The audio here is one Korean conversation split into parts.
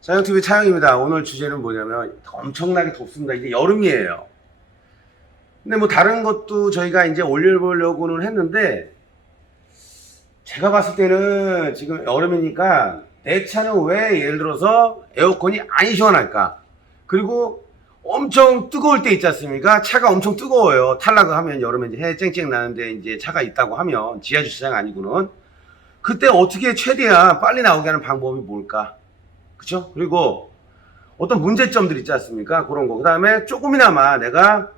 차영TV 차영입니다. 오늘 주제는 뭐냐면 엄청나게 덥습니다. 이제 여름이에요. 근데 뭐 다른 것도 저희가 이제 올려보려고는 했는데 제가 봤을 때는 지금 여름이니까 내 차는 왜 예를 들어서 에어컨이 안 시원할까? 그리고 엄청 뜨거울 때 있지 않습니까? 차가 엄청 뜨거워요. 탈락을 하면 여름에 이제 해 쨍쨍 나는데 이제 차가 있다고 하면 지하 주차장 아니고는 그때 어떻게 최대한 빨리 나오게 하는 방법이 뭘까? 그쵸? 그리고 어떤 문제점들 있지 않습니까? 그런 거. 그 다음에 조금이나마 내가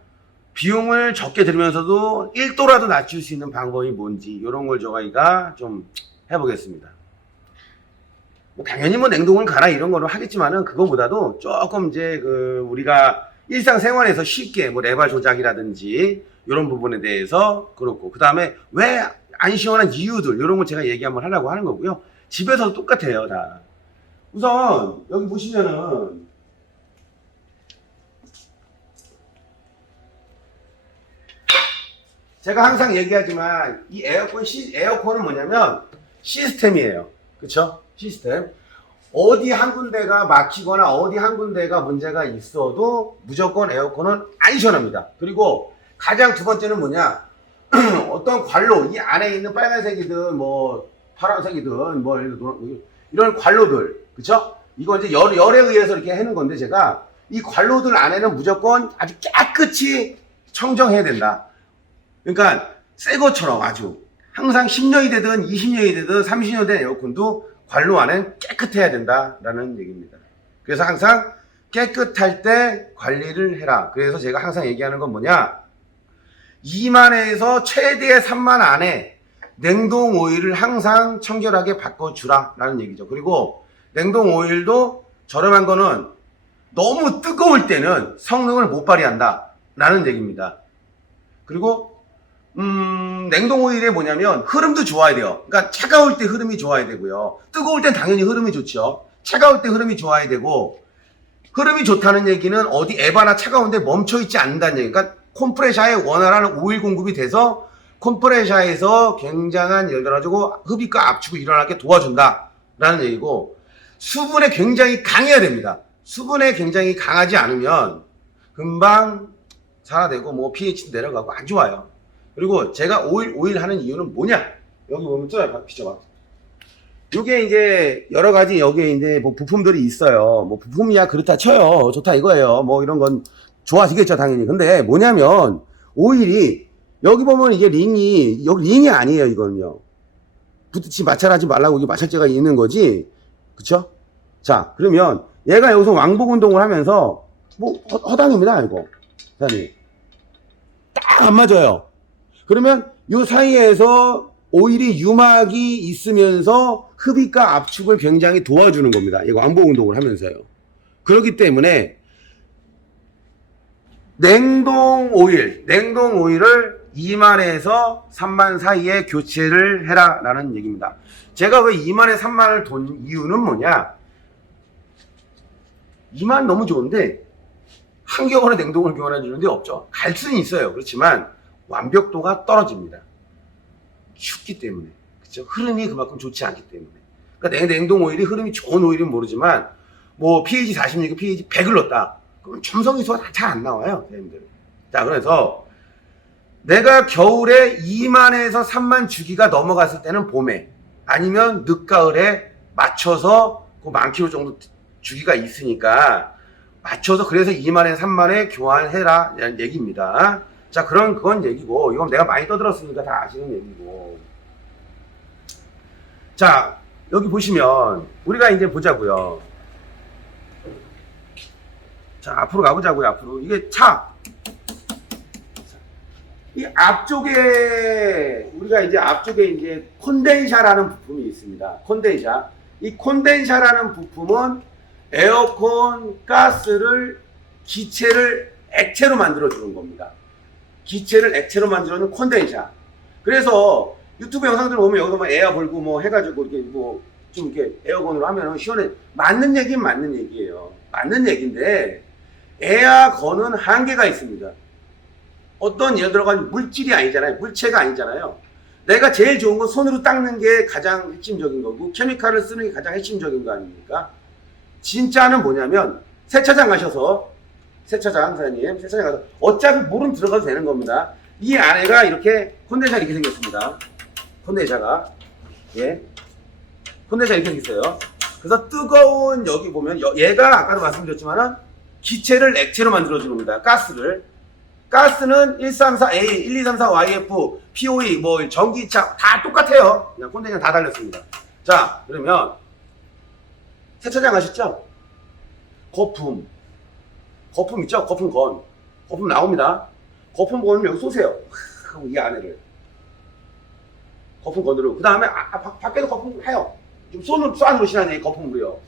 비용을 적게 들면서도 1도라도 낮출 수 있는 방법이 뭔지, 이런 걸 저희가 좀 해보겠습니다. 뭐 당연히 뭐 냉동을 가라 이런 거는 하겠지만은 그거보다도 조금 이제 우리가 일상생활에서 쉽게 뭐 레바 조작이라든지 이런 부분에 대해서 그렇고, 그 다음에 왜 안 시원한 이유들, 이런 걸 제가 얘기 한번 하려고 하는 거고요. 집에서도 똑같아요, 다. 우선 여기 보시면은 제가 항상 얘기하지만 이 에어컨은 뭐냐면 시스템이에요. 그쵸? 시스템. 어디 한 군데가 막히거나 어디 한 군데가 문제가 있어도 무조건 에어컨은 안 시원합니다. 그리고 가장 두 번째는 뭐냐? 어떤 관로, 이 안에 있는 빨간색이든 뭐 파란색이든 뭐 이런 관로들, 그쵸? 이거 이제 열에 의해서 이렇게 해는 건데, 제가 이 관로들 안에는 무조건 아주 깨끗이 청정해야 된다. 그러니까 새 것처럼 아주 항상 10년이 되든 20년이 되든 30년 된 에어컨도 관로 안엔 깨끗해야 된다라는 얘기입니다. 그래서 항상 깨끗할 때 관리를 해라. 그래서 제가 항상 얘기하는 건 뭐냐? 2만에서 최대 3만 안에 냉동 오일을 항상 청결하게 바꿔주라 라는 얘기죠. 그리고 냉동 오일도 저렴한 거는 너무 뜨거울 때는 성능을 못 발휘한다 라는 얘기입니다. 그리고 냉동 오일이 뭐냐면 흐름도 좋아야 돼요. 그러니까 차가울 때 흐름이 좋아야 되고요. 뜨거울 땐 당연히 흐름이 좋죠. 차가울 때 흐름이 좋아야 되고, 흐름이 좋다는 얘기는 어디 에바나 차가운데 멈춰있지 않는다는 얘기. 그러니까 컴프레셔에 원활한 오일 공급이 돼서 컴프레셔에서 굉장한, 예를 들어가지고 흡입과 압축이 일어나게 도와준다라는 얘기고, 수분에 굉장히 강해야 됩니다. 수분에 굉장히 강하지 않으면 금방 산화되고 뭐 pH도 내려가고 안 좋아요. 그리고 제가 오일 하는 이유는 뭐냐? 여기 보면 또 비춰봐. 요게 이제 여러 가지 여기에 이제 뭐 부품들이 있어요. 뭐 부품이야 그렇다 쳐요. 좋다 이거예요. 뭐 이런 건 좋아지겠죠, 당연히. 근데 뭐냐면 오일이 여기 보면 이게 여기 링이 아니에요, 이거는요. 붙이지 마찰하지 말라고 이게 마찰제가 있는 거지. 그쵸? 자, 그러면 얘가 여기서 왕복 운동을 하면서 뭐 허당입니다, 이거. 사장님. 딱 안 맞아요. 그러면 요 사이에서 오일이 유막이 있으면서 흡입과 압축을 굉장히 도와주는 겁니다. 이거 왕복 운동을 하면서요. 그렇기 때문에 냉동 오일을 2만에서 3만 사이에 교체를 해라 라는 얘기입니다. 제가 왜 2만에 3만을 돈 이유는 뭐냐? 2만 너무 좋은데 한겨울에 냉동을 교환해 주는 데 없죠. 갈 수는 있어요. 그렇지만 완벽도가 떨어집니다. 춥기 때문에. 그렇죠? 흐름이 그만큼 좋지 않기 때문에. 그러니까 냉동 오일이 흐름이 좋은 오일은 모르지만 뭐 pH 46, pH 100을 넣었다. 그럼 점성이소가 잘 안 나와요, 선생님들. 자, 그래서 내가 겨울에 2만에서 3만 주기가 넘어갔을 때는 봄에, 아니면 늦가을에 맞춰서 그 10,000km 정도 주기가 있으니까 맞춰서, 그래서 2만에 3만에 교환해라 라는 얘기입니다. 자, 그건 얘기고, 이건 내가 많이 떠들었으니까 다 아시는 얘기고. 자, 여기 보시면 우리가 이제 보자고요. 자, 앞으로 가보자고요. 앞으로 이게 이 앞쪽에 우리가 이제 앞쪽에 이제 콘덴샤라는 부품이 있습니다. 콘덴샤. 이 콘덴샤라는 부품은 에어컨 가스를 기체를 액체로 만들어 주는 겁니다. 기체를 액체로 만들어주는 콘덴샤. 그래서 유튜브 영상들 보면 여기서 뭐 에어 불고 뭐 해가지고 이렇게 뭐 좀 이렇게 에어건으로 하면 시원해. 맞는 얘기는 맞는 얘기예요. 맞는 얘기인데 에어건은 한계가 있습니다. 어떤 예를 들어가지고 물질이 아니잖아요. 물체가 아니잖아요. 내가 제일 좋은 건 손으로 닦는 게 가장 핵심적인 거고, 케미칼을 쓰는 게 가장 핵심적인 거 아닙니까? 진짜는 뭐냐면 세차장 가셔서 세차장 사장님 세차장 가서 어차피 물은 들어가도 되는 겁니다. 이 안에가 이렇게 콘덴사가 이렇게 생겼습니다. 콘덴사가 예 콘덴사 이렇게 생겼어요. 그래서 뜨거운 여기 보면 얘가 아까도 말씀드렸지만은 기체를 액체로 만들어주는 겁니다. 가스는 134A, 1234YF, POE, 뭐 전기차 다 똑같아요. 그냥 콘덴사 다 달렸습니다. 자, 그러면 세차장 가셨죠? 거품 있죠? 거품 나옵니다. 거품 건을 여기 쏘세요. 이 안에를 거품 건으로. 그 다음에 밖에도 거품 해요. 좀 손으로 쏴놓으시라는 얘기, 거품으로요.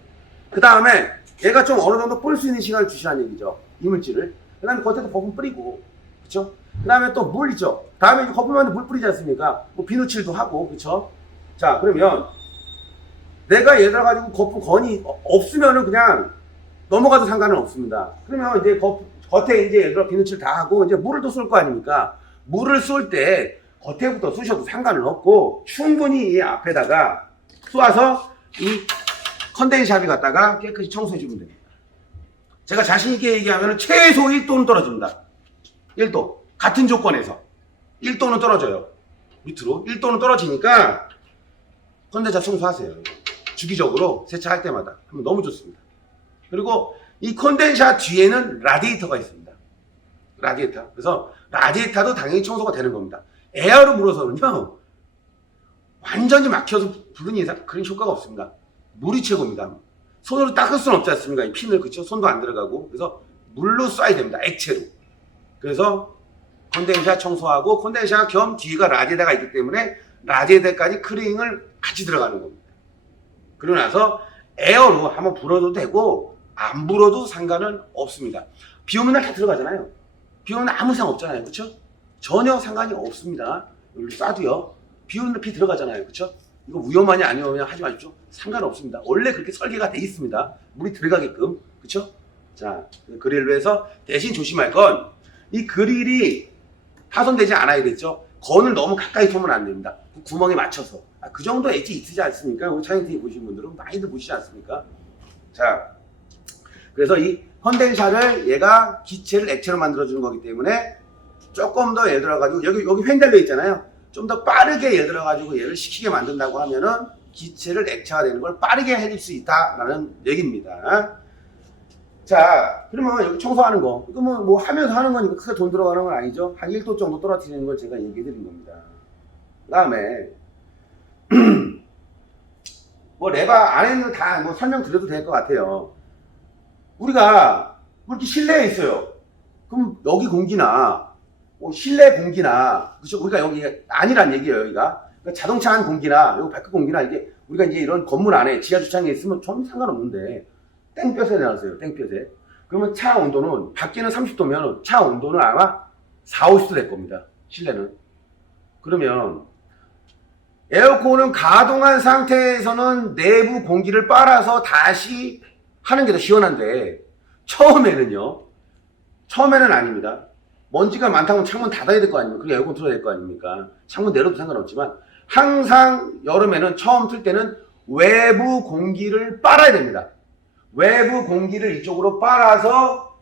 그 다음에 얘가 좀 어느 정도 뿔 수 있는 시간을 주시라는 얘기죠. 이물질을. 그 다음에 겉에도 거품 뿌리고, 그쵸? 그 다음에 또 물 있죠. 다음에 이제 거품하는데 물 뿌리지 않습니까? 뭐 비누칠도 하고, 그쵸? 자, 그러면 내가 예를 들어 가지고 거품 건이 없으면은 그냥 넘어가도 상관은 없습니다. 그러면 이제 겉에 이제 예를 들어 비누칠 다 하고 이제 물을 또 쏠 거 아닙니까? 물을 쏠 때 겉에부터 쏘셔도 상관은 없고 충분히 이 앞에다가 쏘아서 이 컨덴샤를 갖다가 깨끗이 청소해 주면 됩니다. 제가 자신 있게 얘기하면 최소 1도는 떨어집니다. 1도. 같은 조건에서 1도는 떨어져요. 밑으로 1도는 떨어지니까 컨덴사 청소하세요. 주기적으로 세차할 때마다 하면 너무 좋습니다. 그리고 이 컨덴샤 뒤에는 라디에이터가 있습니다. 라디에이터. 그래서 라디에이터도 당연히 청소가 되는 겁니다. 에어로 물어서는요 완전히 막혀서 부른 이상 그런 효과가 없습니다. 물이 최고입니다. 손으로 닦을 수는 없지 않습니까? 이 핀을, 그쵸? 손도 안 들어가고. 그래서 물로 쏴야 됩니다. 액체로. 그래서 컨덴샤 청소하고 컨덴샤 겸 뒤가 라디에이터가 있기 때문에 라디에이터까지 클리닝을 같이 들어가는 겁니다. 그러고 나서 에어로 한번 불어도 되고 안 불어도 상관은 없습니다. 비 오는 날 다 들어가잖아요. 비 오는 날 아무 상관 없잖아요. 그쵸? 전혀 상관이 없습니다. 여기 쏴도요. 비 오는 날 비 들어가잖아요. 그쵸? 이거 위험하냐 안 위험하냐 하지 마십시오. 상관없습니다. 원래 그렇게 설계가 돼 있습니다. 물이 들어가게끔. 그쵸? 자, 그릴로 해서 대신 조심할 건 이 그릴이 파손되지 않아야 되죠. 건을 너무 가까이 쏘면 안 됩니다. 구멍에 맞춰서. 그 정도 엣지 있지 않습니까? 우리 차이팅 보신 분들은 많이들 보시지 않습니까? 자, 그래서 이 컨덴샤를 얘가 기체를 액체로 만들어주는 거기 때문에 조금 더 예를 들어가지고 여기 횡 달려 있잖아요. 좀 더 빠르게 예를 들어가지고 얘를 식히게 만든다고 하면은 기체를 액체화 되는 걸 빠르게 해줄 수 있다라는 얘기입니다. 자, 그러면 여기 청소하는 거. 이거 뭐 하면서 하는 거니까 크게 돈 들어가는 건 아니죠. 한 1도 정도 떨어뜨리는 걸 제가 얘기해 드린 겁니다. 그 다음에, 뭐 레바 안에는 다 뭐 설명드려도 될 것 같아요. 우리가 뭐 이렇게 실내에 있어요. 그럼 여기 공기나, 뭐 실내 공기나, 그렇죠? 우리가 여기 아니란 얘기예요, 여기가. 그러니까 자동차 안 공기나, 여기 밖 공기나, 이게 우리가 이제 이런 건물 안에 지하 주차장에 있으면 전혀 상관없는데, 땡볕에 내놨어요, 땡볕에. 그러면 차 온도는, 밖에는 30도면 차 온도는 아마 4, 50도 될 겁니다. 실내는. 그러면, 에어컨은 가동한 상태에서는 내부 공기를 빨아서 다시 하는 게 더 시원한데, 처음에는 아닙니다. 먼지가 많다면 창문 닫아야 될 거 아닙니까? 그리고 에어컨 틀어야 될 거 아닙니까? 창문 내려도 상관없지만, 항상 여름에는 처음 틀 때는 외부 공기를 빨아야 됩니다. 외부 공기를 이쪽으로 빨아서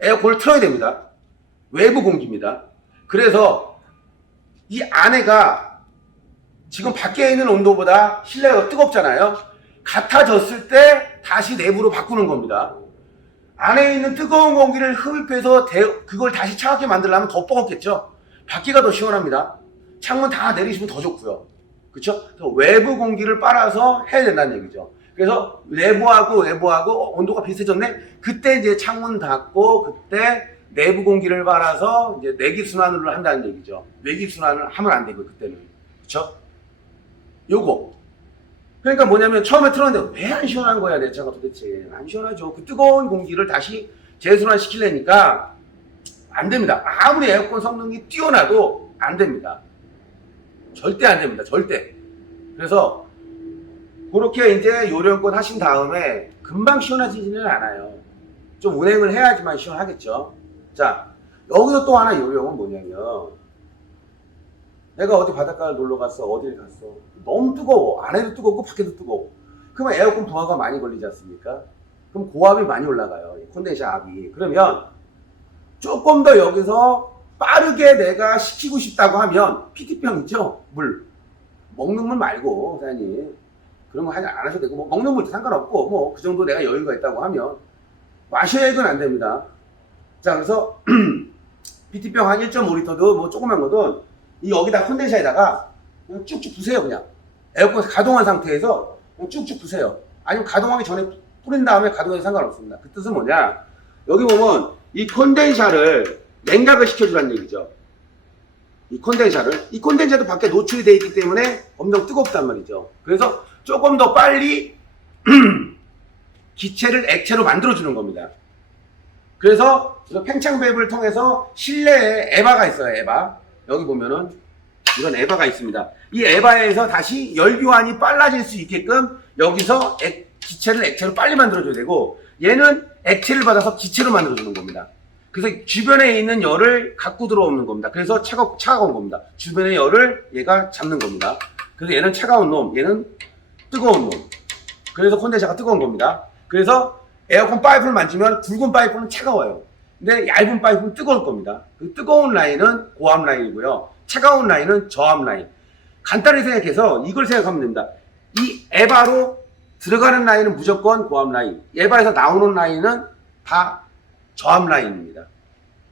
에어컨을 틀어야 됩니다. 외부 공기입니다. 그래서 이 안에가 지금 밖에 있는 온도보다 실내가 더 뜨겁잖아요. 같아졌을 때 다시 내부로 바꾸는 겁니다. 안에 있는 뜨거운 공기를 흡입해서 그걸 다시 차갑게 만들려면 더 뻐겁겠죠. 밖에가 더 시원합니다. 창문 다 내리시면 더 좋고요. 그렇죠? 외부 공기를 빨아서 해야 된다는 얘기죠. 그래서 내부하고 온도가 비슷해졌네. 그때 이제 창문 닫고 그때 내부 공기를 빨아서 이제 내기순환을 한다는 얘기죠. 외기순환을 하면 안 되고 그때는. 그렇죠? 요거. 그러니까 뭐냐면 처음에 틀었는데 왜 안 시원한 거야 내 차가 도대체. 안 시원하죠. 그 뜨거운 공기를 다시 재순환 시키려니까 안 됩니다. 아무리 에어컨 성능이 뛰어나도 안 됩니다. 절대 안 됩니다. 절대. 그래서 그렇게 이제 요령껏 하신 다음에 금방 시원해지지는 않아요. 좀 운행을 해야지만 시원하겠죠. 자, 여기서 또 하나 요령은 뭐냐면 내가 어디 바닷가를 놀러 갔어. 어딜 갔어. 너무 뜨거워. 안에도 뜨겁고 밖에도 뜨거워. 그러면 에어컨 부하가 많이 걸리지 않습니까? 그럼 고압이 많이 올라가요. 콘덴서 압이. 그러면 조금 더 여기서 빠르게 내가 식히고 싶다고 하면 PT병 있죠? 물. 먹는 물 말고 사장님. 그런 거 안 하셔도 되고 뭐 먹는 물도 상관없고 뭐 그 정도 내가 여유가 있다고 하면 마셔야 이건 안 됩니다. 자 그래서 PT병 한 1.5리터도 뭐 조그만 거든 이 여기다 콘덴서에다가 그냥 쭉쭉 부세요. 그냥 에어컨 가동한 상태에서 그냥 쭉쭉 부세요. 아니면 가동하기 전에 뿌린 다음에 가동해도 상관없습니다. 그 뜻은 뭐냐? 여기 보면 이 콘덴서를 냉각을 시켜주라는 얘기죠. 이 콘덴서도 밖에 노출이 되어 있기 때문에 엄청 뜨겁단 말이죠. 그래서 조금 더 빨리 기체를 액체로 만들어주는 겁니다. 그래서 팽창 밸브를 통해서 실내에 에바가 있어요. 에바. 여기 보면은 이런 에바가 있습니다. 이 에바에서 다시 열교환이 빨라질 수 있게끔 여기서 기체를 액체로 빨리 만들어줘야 되고 얘는 액체를 받아서 기체로 만들어주는 겁니다. 그래서 주변에 있는 열을 갖고 들어오는 겁니다. 그래서 차가운 겁니다. 주변의 열을 얘가 잡는 겁니다. 그래서 얘는 차가운 놈, 얘는 뜨거운 놈. 그래서 콘덴서가 뜨거운 겁니다. 그래서 에어컨 파이프를 만지면 굵은 파이프는 차가워요. 근데 얇은 파이프는 뜨거울 겁니다. 그 뜨거운 라인은 고압 라인이고요. 차가운 라인은 저압 라인. 간단히 생각해서 이걸 생각하면 됩니다. 이 에바로 들어가는 라인은 무조건 고압 라인. 에바에서 나오는 라인은 다 저압 라인입니다.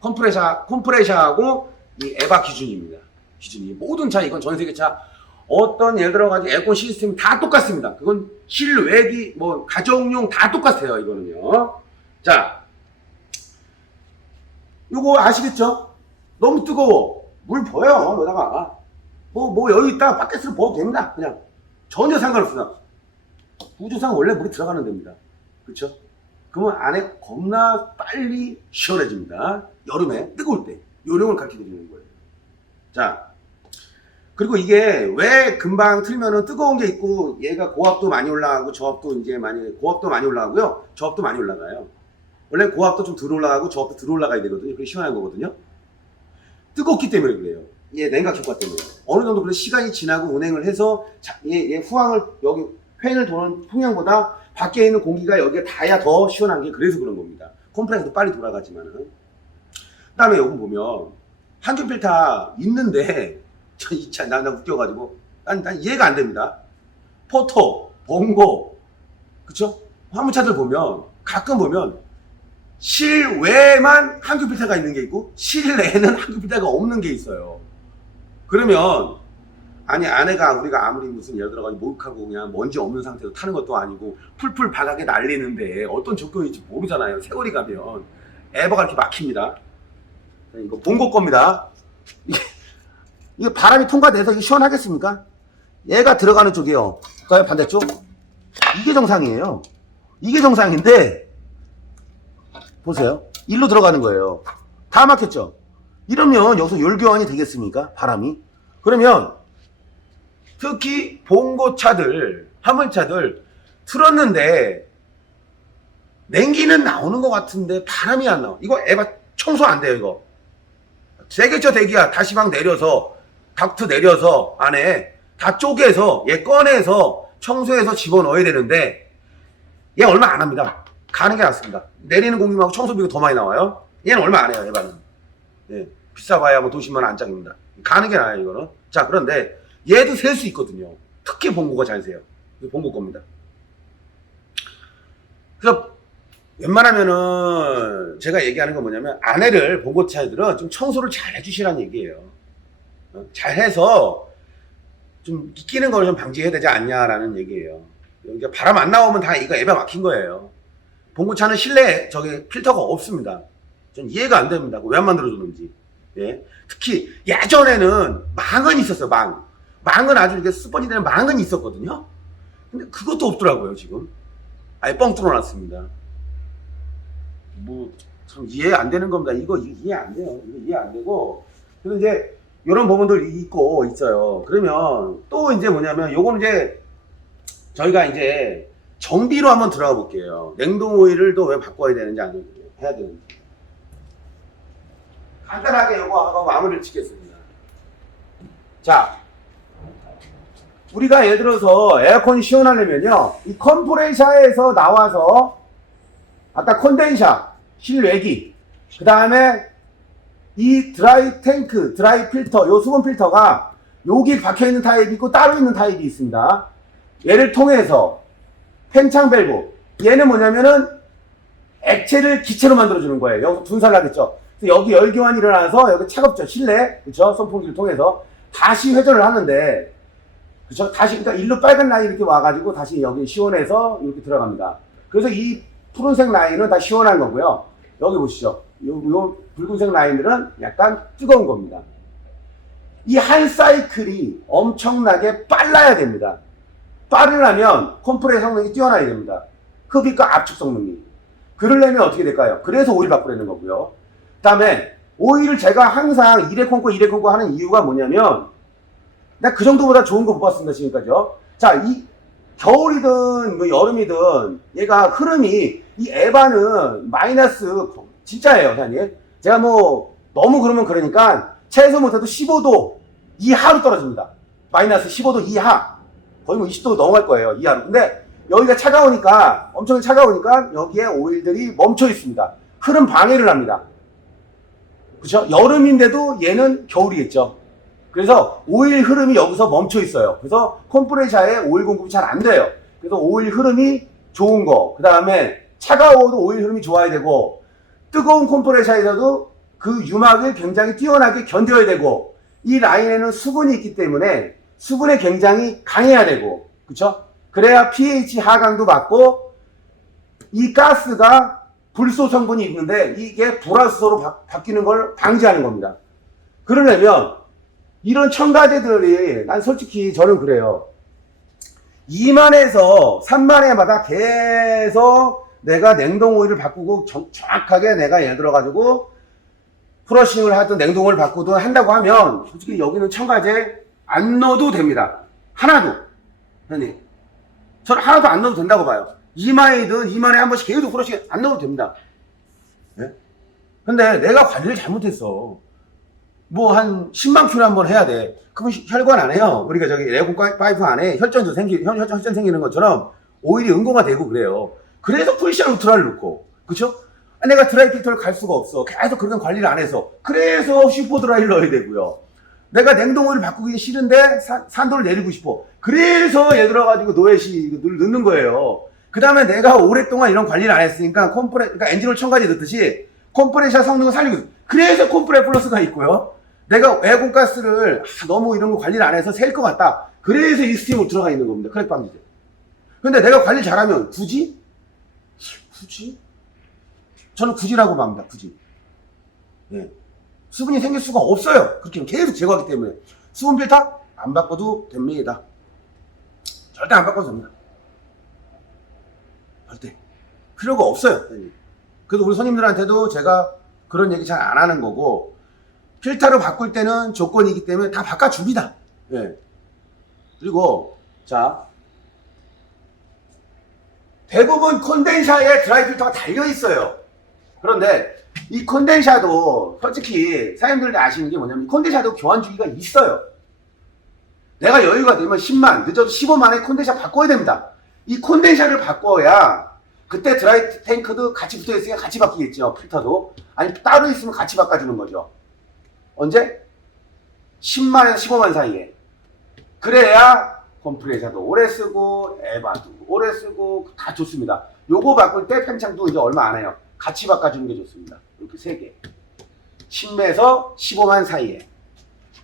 컴프레셔하고 이 에바 기준입니다. 기준이 모든 차 이건 전 세계 차 어떤 예를 들어 가지고 에어컨 시스템이 다 똑같습니다. 그건 실외기 뭐 가정용 다 똑같아요. 이거는요. 자, 요거 아시겠죠? 너무 뜨거워 물 부어요. 여기다가 뭐 여유 있다 바켓으로 부어도 됩니다. 그냥 전혀 상관없습니다. 우주상 원래 물이 들어가는 데입니다. 그렇죠? 그러면 안에 겁나 빨리 시원해집니다. 여름에 뜨거울 때 요령을 가르쳐 드리는 거예요. 자, 그리고 이게 왜 금방 틀면은 뜨거운 게 있고 얘가 고압도 많이 올라가고 저압도 이제 고압도 많이 올라가고요. 저압도 많이 올라가요. 원래 고압도 좀 덜 올라가고 저압도 덜 올라가야 되거든요. 그게 시원한 거거든요. 뜨겁기 때문에 그래요. 얘 냉각 효과 때문에. 어느 정도 그런 시간이 지나고 운행을 해서 얘 후황을 여기 팬을 도는 풍량보다 밖에 있는 공기가 여기에 닿아야 더 시원한 게 그래서 그런 겁니다. 컴프레서도 빨리 돌아가지만은. 그 다음에 여기 보면 항균 필터 있는데 이 차 나 웃겨가지고 난 이해가 안 됩니다. 포토, 봉고, 그쵸? 화물차들 보면 가끔 보면 실외에만 항균 필터가 있는 게 있고 실내에는 항균 필터가 없는 게 있어요. 그러면 아니 아내가 우리가 아무리 무슨 예를 들어가지고 목욕하고 그냥 먼지 없는 상태로 타는 것도 아니고 풀풀 바닥에 날리는데 어떤 조건인지 모르잖아요. 세월이 가면 에버가 이렇게 막힙니다. 이거 봉고 겁니다. 이게 바람이 통과돼서 이게 시원하겠습니까? 얘가 들어가는 쪽이요. 그러니까 반대쪽 이게 정상이에요. 이게 정상인데 보세요. 일로 들어가는 거예요. 다 막혔죠. 이러면 여기서 열교환이 되겠습니까? 바람이. 그러면 특히 봉고차들, 화물차들 틀었는데 냉기는 나오는 것 같은데 바람이 안 나와. 이거 에바 청소 안 돼요. 이거 되겠죠. 대기야. 다시 막 내려서 닥트 내려서 안에 다 쪼개서 얘 꺼내서 청소해서 집어넣어야 되는데 얘 얼마 안 합니다. 가는 게 낫습니다. 내리는 공기하고 청소비가 더 많이 나와요. 얘는 얼마 안 해요. 에바는. 예, 비싸봐야 뭐 돈 10만 원 안짝입니다. 가는 게 나아요. 이거는. 자, 그런데 얘도 셀 수 있거든요. 특히 봉고가 잘 세요. 이거 봉고 겁니다. 그래서 웬만하면은 제가 얘기하는 건 뭐냐면 아내를 봉고차들은 좀 청소를 잘 해주시라는 얘기예요. 잘 해서 좀 끼는 걸 좀 방지해야 되지 않냐라는 얘기예요. 그러니까 바람 안 나오면 다 이거 에바 막힌 거예요. 봉고차는 실내에 저기 필터가 없습니다. 전 이해가 안 됩니다. 왜 안 만들어주는지. 예. 특히 예전에는 망은 있었어요. 망은 아주 이렇게 스펀지 되는 망은 있었거든요. 근데 그것도 없더라고요. 지금 아예 뻥 뚫어놨습니다. 뭐 참 이해 안 되는 겁니다. 이거 이해 안 돼요. 이거 이해 안 되고. 그래서 이제 이런 부분들 있어요. 그러면 또 이제 뭐냐면 요거는 이제 저희가 이제 정비로 한번 들어가 볼게요. 냉동 오일을 또 왜 바꿔야 되는지 안 해야 되는지. 간단하게 요거 하고 마무리를 짓겠습니다. 자, 우리가 예를 들어서 에어컨이 시원하려면요, 이 컴프레셔에서 나와서 아까 컨덴샤, 실외기, 그 다음에 이 드라이 탱크, 드라이 필터, 요 수분 필터가 여기 박혀있는 타입이 있고 따로 있는 타입이 있습니다. 얘를 통해서 팽창 밸브, 얘는 뭐냐면은 액체를 기체로 만들어주는 거예요. 여기서 분사를 하겠죠. 그래서 여기 열교환이 일어나서 여기 차갑죠. 실내, 그쵸? 선풍기를 통해서 다시 회전을 하는데, 그쵸? 다시, 그러니까 일로 빨간 라인이 이렇게 와가지고 다시 여기 시원해서 이렇게 들어갑니다. 그래서 이 푸른색 라인은 다 시원한 거고요. 여기 보시죠. 요 붉은색 라인들은 약간 뜨거운 겁니다. 이 한 사이클이 엄청나게 빨라야 됩니다. 빠르려면 컴프레 성능이 뛰어나야 됩니다. 흡입과 압축 성능이. 그러려면 어떻게 될까요? 그래서 오일 바꾸라는 거고요. 그 다음에 오일을 제가 항상 1회 콩고 2회 콩고 하는 이유가 뭐냐면 나 그 정도보다 좋은 거 못 봤습니다 지금까지요. 자, 이 겨울이든 뭐 여름이든 얘가 흐름이 이 에바는 마이너스 진짜예요 사장님. 제가 뭐 너무 그러면 그러니까 최소 못해도 15도 이하로 떨어집니다. 마이너스 15도 이하, 거의 뭐 20도 넘어갈 거예요 이하로. 근데 여기가 차가우니까, 엄청 차가우니까 여기에 오일들이 멈춰 있습니다. 흐름 방해를 합니다. 그렇죠? 여름인데도 얘는 겨울이겠죠. 그래서 오일 흐름이 여기서 멈춰 있어요. 그래서 컴프레셔에 오일 공급이 잘 안 돼요. 그래서 오일 흐름이 좋은 거, 그 다음에 차가워도 오일 흐름이 좋아야 되고, 뜨거운 컴프레셔에서도 그 유막을 굉장히 뛰어나게 견뎌야 되고, 이 라인에는 수분이 있기 때문에 수분에 굉장히 강해야 되고, 그쵸? 그래야 pH 하강도 맞고, 이 가스가 불소 성분이 있는데 이게 불화수소로 바뀌는 걸 방지하는 겁니다. 그러려면 이런 첨가제들이, 난 솔직히 저는 그래요. 2만에서 3만회마다 계속 내가 냉동 오일을 바꾸고 정확하게 내가 예를 들어가지고 프러싱을 하든 냉동을 바꾸든 한다고 하면 솔직히 여기는 첨가제 안 넣어도 됩니다. 하나도. 아니, 저는 하나도 안 넣어도 된다고 봐요. 2만이든 2만에 한 번씩 계속 프러싱 안 넣어도 됩니다. 네? 근데 내가 관리를 잘못했어. 뭐 한 10만 큐를 한번 해야 돼. 그러면 혈관 안 해요. 우리가 저기 에어컨 파이프 안에 혈전 생기는 것처럼 오일이 응고가 되고 그래요. 그래서 프리시아 울트라를 넣고, 그쵸? 내가 드라이 필터를 갈 수가 없어. 계속 그런 관리를 안 해서. 그래서 슈퍼 드라이를 넣어야 되고요. 내가 냉동오일을 바꾸기 싫은데 산도를 내리고 싶어. 그래서 얘 들어가지고 노에시 넣는 거예요. 그 다음에 내가 오랫동안 이런 관리를 안 했으니까 그러니까 엔진오일 첨가제 넣듯이 컴프레셔 성능을 살리고 있어. 그래서 컴프레 플러스가 있고요. 내가 에어컨 가스를 너무 이런 거 관리를 안 해서 셀 것 같다. 그래서 이 스팀으로 들어가 있는 겁니다. 크랙 방지제. 근데 내가 관리 잘하면 굳이? 저는 굳이라고 봅니다. 굳이. 예. 수분이 생길 수가 없어요. 그렇게 계속 제거하기 때문에. 수분 필터 안 바꿔도 됩니다. 절대 안 바꿔도 됩니다. 절대. 필요가 없어요. 그래도 우리 손님들한테도 제가 그런 얘기 잘 안 하는 거고, 필터로 바꿀 때는 조건이기 때문에 다 바꿔줍니다. 예. 그리고, 자, 대부분 콘덴샤에 드라이 필터가 달려있어요. 그런데 이 콘덴샤도 솔직히 사장님들 아시는 게 뭐냐면, 이 콘덴샤도 교환 주기가 있어요. 내가 여유가 되면 10만, 늦어도 15만에 콘덴샤 바꿔야 됩니다. 이 콘덴샤를 바꿔야 그때 드라이 탱크도 같이 붙어 있으니까 같이 바뀌겠죠. 필터도. 아니 따로 있으면 같이 바꿔주는 거죠. 언제? 10만에서 15만 사이에. 그래야 컴프레셔도 오래 쓰고 에바도 오래 쓰고 다 좋습니다. 요거 바꿀 때 팽창도 이제 얼마 안 해요. 같이 바꿔주는 게 좋습니다. 이렇게 3개. 10에서 15만 사이에.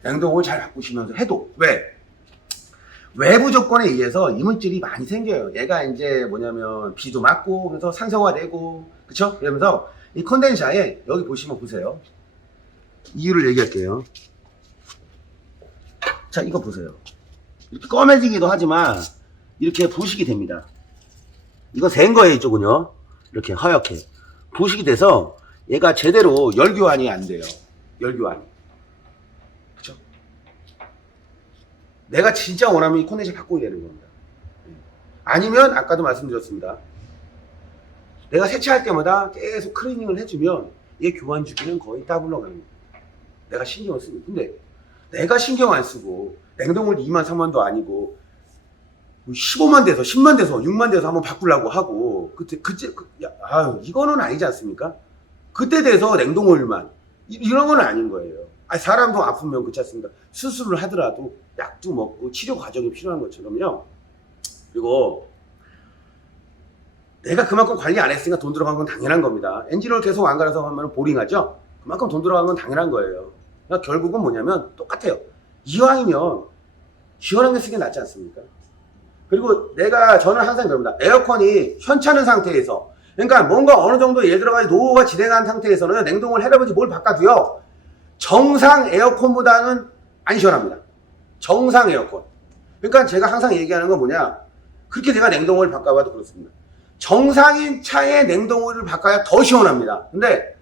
냉동을 잘 바꾸시면서 해도. 왜? 외부 조건에 의해서 이물질이 많이 생겨요. 얘가 이제 뭐냐면 비도 맞고 그래서 상성화되고, 그쵸? 그러면서 이 컨덴샤에 여기 보시면 보세요. 이유를 얘기할게요. 자, 이거 보세요. 이렇게 검해지기도 하지만 이렇게 부식이 됩니다. 이거 센 거예요, 이쪽은요. 이렇게 하얗게 부식이 돼서 얘가 제대로 열교환이 안 돼요. 열교환이. 그쵸? 내가 진짜 원하면 이 컨덴샤 바꿔야 되는 겁니다. 아니면 아까도 말씀드렸습니다. 내가 세차할 때마다 계속 클리닝을 해주면 얘 교환 주기는 거의 더블로 가는 겁니다. 내가 신경을 쓰고. 근데 내가 신경 안 쓰고 냉동물 2만 3만도 아니고 15만 대에서 10만 대에서 6만 대에서 한번 바꾸려고 하고 아유 이거는 아니지 않습니까? 그때 돼서 냉동오일만 이런 건 아닌 거예요. 아니, 사람도 아프면 그렇지 않습니까? 수술을 하더라도 약도 먹고 치료 과정이 필요한 것처럼요. 그리고 내가 그만큼 관리 안 했으니까 돈 들어간 건 당연한 겁니다. 엔진을 계속 안 갈아서 하면 보링하죠? 그만큼 돈 들어간 건 당연한 거예요. 그러니까 결국은 뭐냐면 똑같아요. 이왕이면 시원하게 쓰는 게 낫지 않습니까? 그리고 저는 항상 그럽니다. 에어컨이 현찮은 상태에서, 그러니까 뭔가 어느 정도 예를 들어가 노후가 진행한 상태에서는 냉동을 해라든지 뭘 바꿔도요, 정상 에어컨보다는 안 시원합니다. 정상 에어컨. 그러니까 제가 항상 얘기하는 건 뭐냐, 그렇게 내가 냉동을 바꿔봐도 그렇습니다. 정상인 차에 냉동을 바꿔야 더 시원합니다. 근데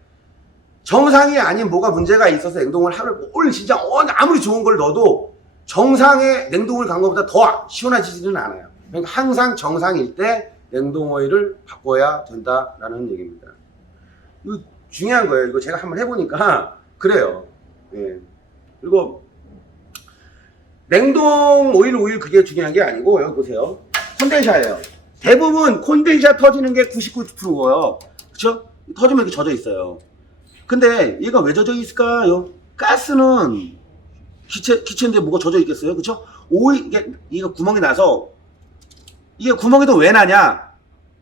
정상이 아닌 뭐가 문제가 있어서 냉동을 뭘 진짜 아무리 좋은 걸 넣어도 정상의 냉동을 간 것보다 더 시원해지지는 않아요. 그러니까 항상 정상일 때 냉동오일을 바꿔야 된다라는 얘기입니다. 이거 중요한 거예요. 이거 제가 한번 해보니까 그래요. 예. 그리고 냉동오일 그게 중요한 게 아니고, 여기 보세요. 콘덴사예요. 대부분 콘덴사 터지는 게 99%고요. 그쵸? 터지면 이렇게 젖어 있어요. 근데 얘가 왜 젖어 있을까요? 가스는 기체인데 뭐가 젖어 있겠어요? 그쵸? 이게 구멍이 나서, 이게 구멍이 또 왜 나냐?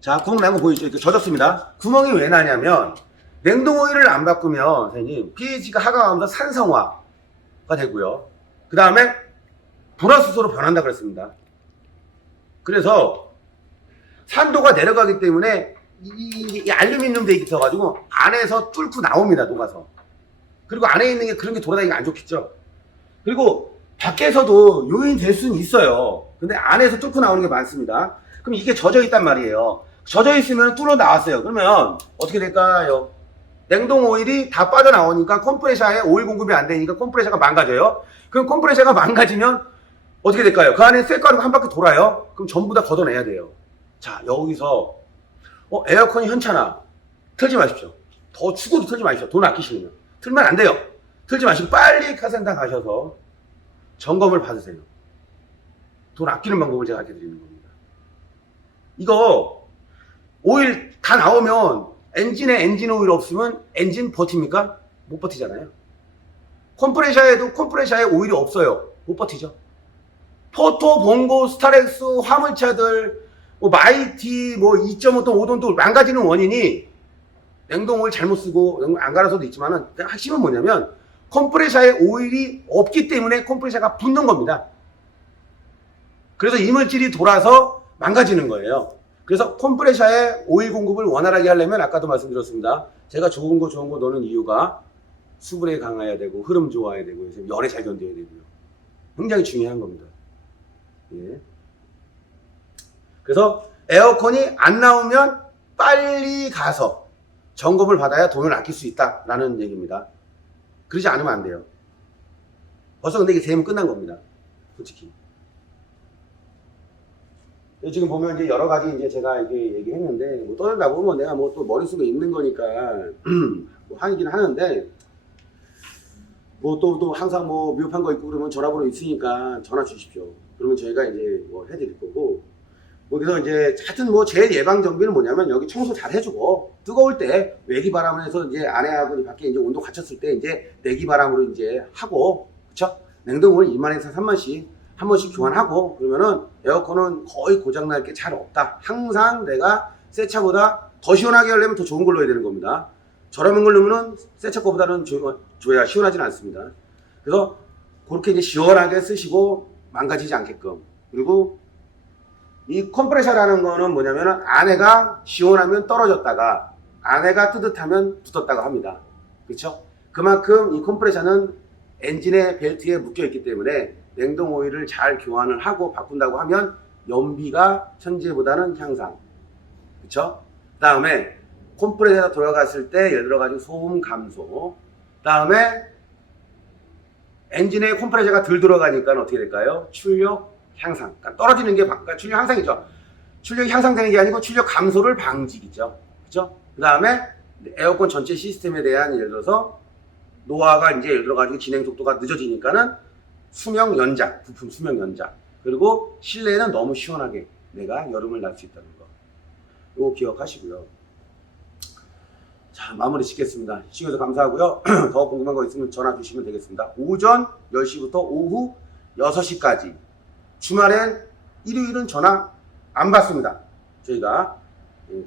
자, 구멍 난 거 보이죠? 이렇게 젖었습니다. 구멍이 왜 나냐면, 냉동오일을 안 바꾸면, 선생님, pH가 하강하면서 산성화가 되고요. 그 다음에, 불화수소로 변한다 그랬습니다. 그래서, 산도가 내려가기 때문에, 이 알루미늄 돼 있어가지고, 안에서 뚫고 나옵니다, 녹아서. 그리고 안에 있는 게 그런 게 돌아다니기 안 좋겠죠? 그리고 밖에서도 요인이 될 수는 있어요. 근데 안에서 뚫고 나오는 게 많습니다. 그럼 이게 젖어 있단 말이에요. 젖어 있으면 뚫어 나왔어요. 그러면 어떻게 될까요? 냉동 오일이 다 빠져나오니까 컴프레셔에 오일 공급이 안 되니까 컴프레셔가 망가져요. 그럼 컴프레셔가 망가지면 어떻게 될까요? 그 안에 쇳가루가 한 바퀴 돌아요. 그럼 전부 다 걷어내야 돼요. 자, 여기서 에어컨이 현찮아. 틀지 마십시오. 더 죽어도 틀지 마십시오. 돈 아끼시면. 틀면 안 돼요. 틀지 마시고 빨리 카센터 가셔서 점검을 받으세요. 돈 아끼는 방법을 제가 알려드리는 겁니다. 이거 오일 다 나오면 엔진에 엔진 오일 없으면 엔진 버팁니까? 못 버티잖아요. 컴프레셔에도 컴프레셔에 오일이 없어요. 못 버티죠. 포토, 봉고, 스타렉스, 화물차들, 마이티, 2.5톤, 5톤 또 망가지는 원인이 냉동오일 잘못 쓰고 안 갈아서도 있지만은 핵심은 뭐냐면 컴프레셔에 오일이 없기 때문에 컴프레셔가 붙는 겁니다. 그래서 이물질이 돌아서 망가지는 거예요. 그래서 컴프레셔에 오일 공급을 원활하게 하려면 아까도 말씀드렸습니다. 제가 좋은 거 넣는 이유가 수분에 강해야 되고 흐름 좋아야 되고 열에 잘 견뎌야 되고요. 굉장히 중요한 겁니다. 예. 그래서 에어컨이 안 나오면 빨리 가서 점검을 받아야 돈을 아낄 수 있다라는 얘기입니다. 그러지 않으면 안 돼요. 벌써 근데 이게 세면 끝난 겁니다. 솔직히. 지금 보면 이제 여러 가지 이제 제가 이게 얘기했는데, 떠들다 보면 내가 또 머릿속에 있는 거니까, 하긴 하는데, 또 항상 미흡한 거 있고 그러면 전화번호 있으니까 전화 주십시오. 그러면 저희가 이제 해드릴 거고, 그래서 이제 하여튼 제일 예방 정비는 뭐냐면 여기 청소 잘 해주고 뜨거울 때 외기 바람을 해서 이제 안에하고 밖에 이제 온도 갖췄을 때 이제 내기 바람으로 이제 하고, 그쵸? 냉동을 2만에서 3만씩 한 번씩 교환하고, 그러면은 에어컨은 거의 고장날 게 잘 없다. 항상 내가 새 차보다 더 시원하게 하려면 더 좋은 걸로 해야 되는 겁니다. 저렴한 걸 넣으면은 새 차 거보다는 줘야 시원하지는 않습니다. 그래서 그렇게 이제 시원하게 쓰시고 망가지지 않게끔. 그리고 이 컴프레셔라는 거는 뭐냐면은 안에가 시원하면 떨어졌다가 안에가 뜨뜻하면 붙었다고 합니다. 그렇죠? 그만큼 이 컴프레셔는 엔진의 벨트에 묶여 있기 때문에 냉동 오일을 잘 교환을 하고 바꾼다고 하면 연비가 현재보다는 향상. 그렇죠? 그다음에 컴프레셔가 돌아갔을 때 예를 들어 가지고 소음 감소. 그다음에 엔진에 컴프레셔가 덜 들어가니까 어떻게 될까요? 출력 향상. 그러니까 떨어지는 게 출력 향상이죠. 출력이 향상되는 게 아니고 출력 감소를 방지이죠. 그죠? 그 다음에 에어컨 전체 시스템에 대한 예를 들어서 노화가 이제 예를 들어 가지고 진행 속도가 늦어지니까는 수명 연장, 부품 수명 연장. 그리고 실내는 너무 시원하게 내가 여름을 날 수 있다는 거. 이거 기억하시고요. 자, 마무리 짓겠습니다. 시청해주셔서 감사하고요. 더 궁금한 거 있으면 전화 주시면 되겠습니다. 오전 10시부터 오후 6시까지. 주말엔 일요일은 전화 안 받습니다. 저희가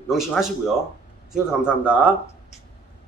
명심하시고요. 시청해주셔서 감사합니다.